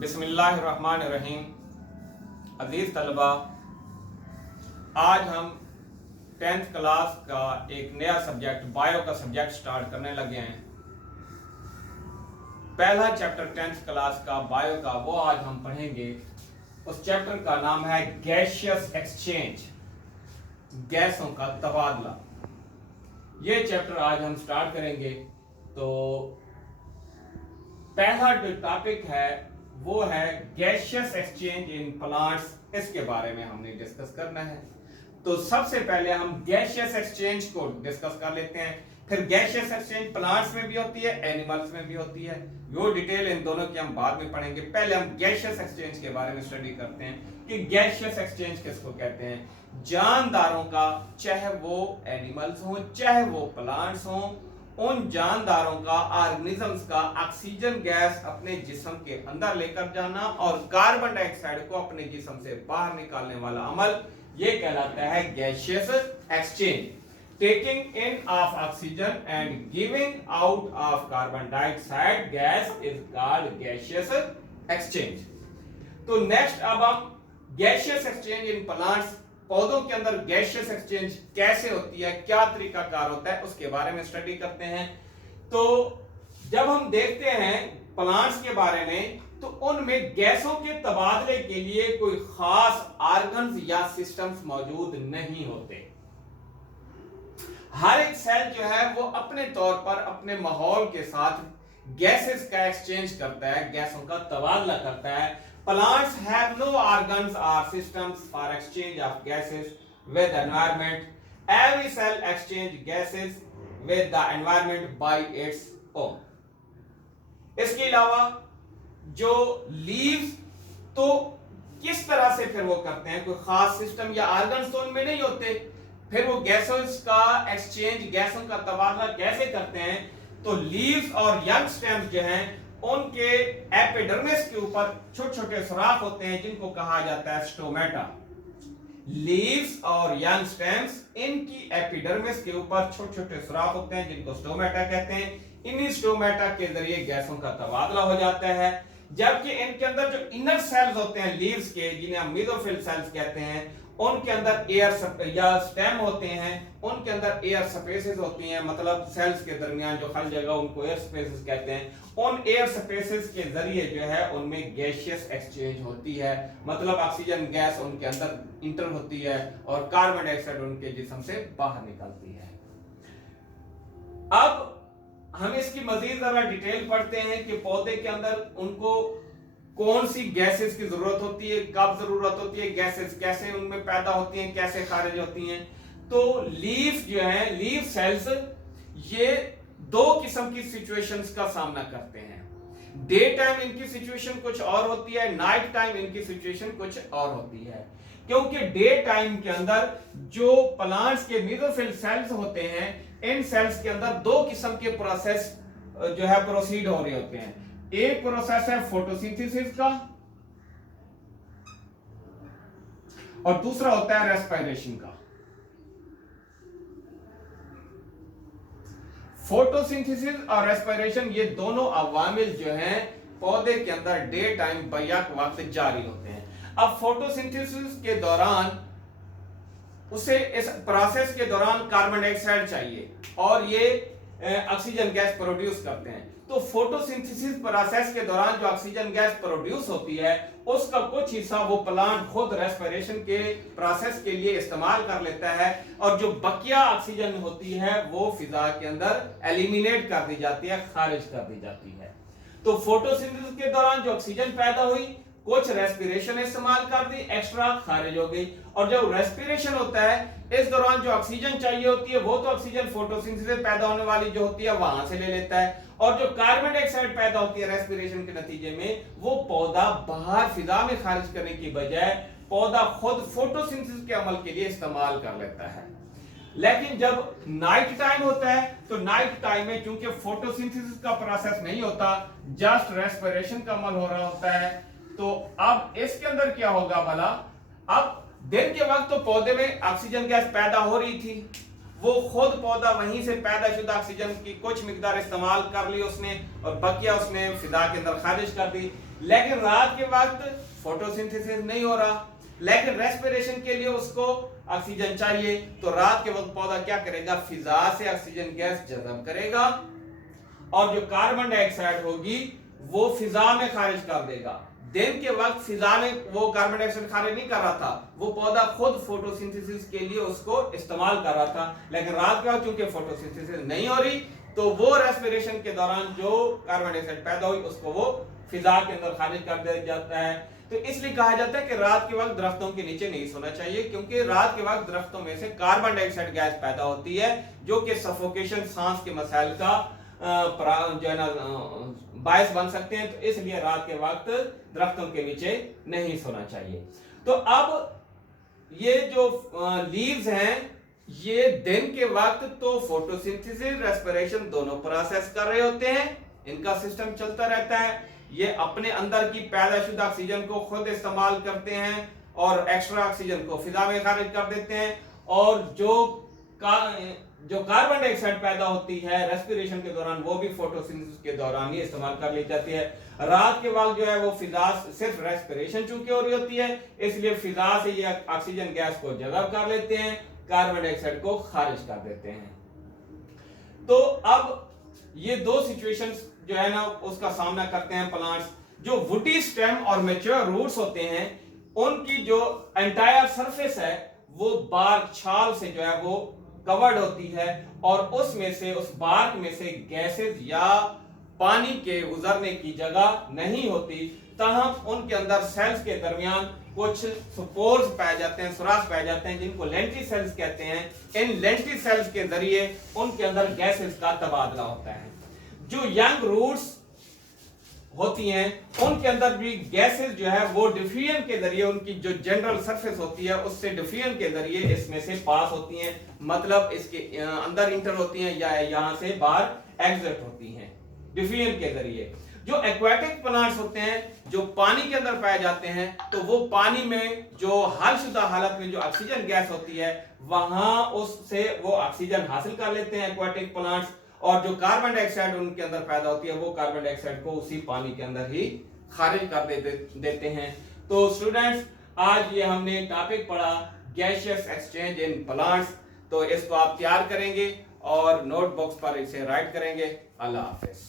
बिस्मिल्लाहिर्रहमानिर्रहीम। अजीज़ तलबा, आज हम 10th क्लास का एक नया सब्जेक्ट बायो का सब्जेक्ट स्टार्ट करने लगे हैं। पहला चैप्टर 10th क्लास का बायो का वो आज हम पढ़ेंगे। उस चैप्टर का नाम है गैसियस एक्सचेंज, गैसों का तबादला। ये चैप्टर आज हम स्टार्ट करेंगे। तो पहला जो टॉपिक है वो है गैसियस एक्सचेंज इन प्लांट्स। इसके बारे में हमने डिस्कस करना है। तो सबसे पहले हम गैसियस एक्सचेंज को डिस्कस कर लेते हैं। फिर गैसियस एक्सचेंज प्लांट्स में भी होती है, एनिमल्स में भी होती है। वो डिटेल इन दोनों की हम बाद में पढ़ेंगे। पहले हम गैसियस एक्सचेंज के बारे में स्टडी करते हैं कि गैसियस एक्सचेंज किसको कहते हैं। जानदारों का, चाहे वो एनिमल्स हो चाहे वो प्लांट्स हो, उन जानदारों का, ऑर्गेनिजम्स का ऑक्सीजन गैस अपने जिस्म के अंदर लेकर जाना और कार्बन डाइऑक्साइड को अपने जिस्म से बाहर निकालने वाला अमल, ये कहलाता है gaseous exchange. Taking in of oxygen and giving out of carbon dioxide gas is called gaseous exchange. तो नेक्स्ट अब हम गैसियस एक्सचेंज इन प्लांट्स, पौधों के अंदर गैसियस एक्सचेंज कैसे होती है, क्या तरीकाकार होता है, उसके बारे में स्टडी करते हैं। तो जब हम देखते हैं प्लांट्स के बारे में, तो उनमें गैसों के तबादले के लिए कोई खास ऑर्गन्स या सिस्टम्स मौजूद नहीं होते। हर एक सेल जो है वो अपने तौर पर अपने माहौल के साथ गैसेस का एक्सचेंज करता है, गैसों का तबादला करता है। Plants have no organs or systems for exchange of gases with the environment. Every cell exchange gases with the environment by its own. इसके अलावा जो लीव्स, तो किस तरह से फिर वो करते हैं, कोई खास सिस्टम या ऑर्गन्स तो उनमें नहीं होते। फिर वो गैसेस का एक्सचेंज, गैसों का तबादला कैसे करते हैं। तो लीव्स और यंग स्टेम्स जो हैं, उनके एपिडर्मिस के ऊपर छोटे छोटे सुराख होते हैं जिनको कहा जाता है स्टोमेटा। लीव्स और यंग स्टेम्स, इनकी एपिडर्मिस के ऊपर छोटे छोटे सुराख होते हैं जिनको स्टोमेटा कहते हैं। इन्हीं स्टोमेटा के जरिए गैसों का तबादला हो जाता है। जबकि इनके अंदर जो इनर सेल्स होते हैं लीव्स के, जिन्हें हम मेसोफिल सेल्स कहते हैं, उनके अंदर एयर या स्टेम होते हैं, उनके अंदर एयर स्पेसेस होती हैं। मतलब सेल्स के दरमियान जो खाली जगह, उनको एयर स्पेसेस कहते हैं। उन एयर स्पेसेस के जरिए जो है उनमें गैसियस एक्सचेंज होती है। मतलब ऑक्सीजन गैस उनके अंदर इंटर होती है और कार्बन डाइऑक्साइड उनके जिस्म से बाहर निकलती है। अब हम इसकी मजीद जरा डिटेल पढ़ते हैं कि पौधे के अंदर उनको कौन सी गैसेस की जरूरत होती है, कब जरूरत होती है, गैसेस कैसे उनमें पैदा होती हैं, कैसे खारिज होती हैं। तो लीफ जो है, लीफ सेल्स, ये दो किस्म की सिचुएशंस का सामना करते हैं। डे टाइम इनकी सिचुएशन कुछ और होती है, नाइट टाइम इनकी सिचुएशन कुछ और होती है। क्योंकि डे टाइम के अंदर जो प्लांट्स के मेसोफिल सेल्स होते हैं, इन सेल्स के अंदर दो किस्म के प्रोसेस जो है प्रोसीड हो रहे होते हैं। एक प्रोसेस है फोटोसिंथेसिस का और दूसरा होता है रेस्पिरेशन का। फोटोसिंथेसिस और रेस्पिरेशन, ये दोनों अवामिल जो हैं पौधे के अंदर डे टाइम बैक वक्त जारी होते हैं। अब फोटोसिंथेसिस के दौरान उसे, इस प्रोसेस के दौरान कार्बन डाइऑक्साइड चाहिए और ये ऑक्सीजन गैस प्रोड्यूस करते हैं। तो फोटोसिंथेसिस प्रोसेस के दौरान जो ऑक्सीजन गैस प्रोड्यूस होती है, उसका कुछ हिस्सा वो प्लांट खुद रेस्पिरेशन के प्रोसेस के लिए इस्तेमाल कर लेता है और जो बकिया ऑक्सीजन होती है वो फिजा के अंदर एलिमिनेट कर दी जाती है, खारिज कर दी जाती है। तो फोटोसिंथेसिस के दौरान जो ऑक्सीजन पैदा हुई, कुछ रेस्पिरेशन इस्तेमाल कर दी, एक्स्ट्रा खारिज हो गई। और जब रेस्पिरेशन होता है, इस दौरान जो ऑक्सीजन चाहिए होती है वो तो ऑक्सीजन फोटोसिंथेसिस से पैदा होने वाली जो होती है वहां से ले लेता है, और जो कार्बन डाइऑक्साइड पैदा होती है रेस्पिरेशन के नतीजे में, वो पौधा बाहर फिजा में खारिज करने की बजाय पौधा खुद फोटोसिंथेसिस के अमल के लिए इस्तेमाल कर लेता है। लेकिन जब नाइट टाइम होता है, तो नाइट टाइम में चूंकि फोटोसिंथेसिस का प्रोसेस नहीं होता, जस्ट रेस्पिरेशन का अमल हो रहा होता है, तो अब इसके अंदर क्या होगा भला। अब दिन के वक्त तो पौधे में ऑक्सीजन गैस पैदा हो रही थी, वो खुद पौधा वहीं से पैदा शुदा ऑक्सीजन की कुछ मिकदार इस्तेमाल कर ली उसने और बकिया उसने फिजा के अंदर खारिज कर दी। लेकिन रात के वक्त फोटोसिंथेसिस नहीं हो रहा, लेकिन रेस्पिरेशन के लिए उसको ऑक्सीजन चाहिए। तो रात के वक्त पौधा क्या करेगा, फिजा से ऑक्सीजन गैस जज़ब करेगा और जो कार्बन डाइऑक्साइड होगी वो फिजा में खारिज कर देगा। दिन के वक्त फिजा में वो कार्बन डाइऑक्साइड खारिज नहीं कर रहा था, वो पौधा खुद फोटोसिंथेसिस के लिए उसको इस्तेमाल कर रहा था। लेकिन रात के वक्त चूंकि फोटोसिंथेसिस नहीं हो रही तो वो रेस्पिरेशन के दौरान जो कार्बन डाइऑक्साइड पैदा हुई उसको वो फिजा के अंदर खारिज कर दिया जाता है। तो इसलिए कहा जाता है कि रात के वक्त दरख्तों के नीचे नहीं सोना चाहिए, क्योंकि रात के वक्त दरख्तों में से कार्बन डाइऑक्साइड गैस पैदा होती है जो कि सफोकेशन, सांस के मसाइल का जो है ना बायस बन सकते हैं। तो इसलिए रात के वक्त दरख्तों के नीचे नहीं सोना चाहिए। तो अब ये जो लीव्स हैं ये दिन के वक्त तो फोटोसिंथेसिस, रेस्पिरेशन दोनों प्रोसेस कर रहे होते हैं, इनका सिस्टम चलता रहता है। ये अपने अंदर की पैदाशुदा ऑक्सीजन को खुद इस्तेमाल करते हैं और एक्स्ट्रा ऑक्सीजन को फिजा में खारिज कर देते हैं, और जो कार्बन डाइऑक्साइड पैदा होती है रेस्पिरेशन के दौरान वो भी फोटोसिंथेसिस के दौरान ही इस्तेमाल कर ली जाती है। रात के वक्त जो है वो फिजा सिर्फ रेस्पिरेशन चूंकि हो रही होती है, इसलिए फिजा से ये ऑक्सीजन गैस को जज़ब कर लेते हैं, कार्बन डाइऑक्साइड को खारिज कर देते हैं। तो अब ये दो सिचुएशंस जो है ना उसका सामना करते हैं प्लांट्स। जो वुडी स्टेम और मैच्योर रूट्स होते हैं उनकी जो एंटायर सरफेस है वो बार्क छाल से जो है वो कवर्ड होती है, और उसमें से उस बार्क में से गैसेस या पानी के गुजरने की जगह नहीं होती, तहम उनके अंदर सेल्स के दरमियान कुछ स्पोर्स पाए जाते हैं, सुराख पाए जाते हैं जिनको लेंटी सेल्स कहते हैं। इन लेंटी सेल्स के जरिए उनके अंदर गैसेस का तबादला होता है। जो यंग रूट्स होती हैं उनके अंदर भी गैसेस जो है वो डिफ्यूजन के जरिए, उनकी जो जनरल सरफेस होती है उससे डिफ्यूजन के जरिए इसमें से पास होती हैं, मतलब इसके अंदर इंटर होती हैं या यहां से बाहर एग्जिट होती हैं डिफ्यूजन के जरिए। जो एक्वाटिक प्लांट्स होते हैं जो पानी के अंदर पाए जाते हैं तो वो पानी में जो हलशुदा हालत में जो ऑक्सीजन गैस होती है वहां उससे वो ऑक्सीजन हासिल कर लेते हैं एक्वाटिक प्लांट्स, और जो कार्बन डाइऑक्साइड उनके अंदर पैदा होती है वो कार्बन डाइऑक्साइड को उसी पानी के अंदर ही खारिज कर देते हैं। तो स्टूडेंट्स आज ये हमने टॉपिक पढ़ा गैसियस एक्सचेंज इन प्लांट्स। तो इसको आप तैयार करेंगे और नोटबुक्स पर इसे राइट करेंगे। अल्लाह हाफिज।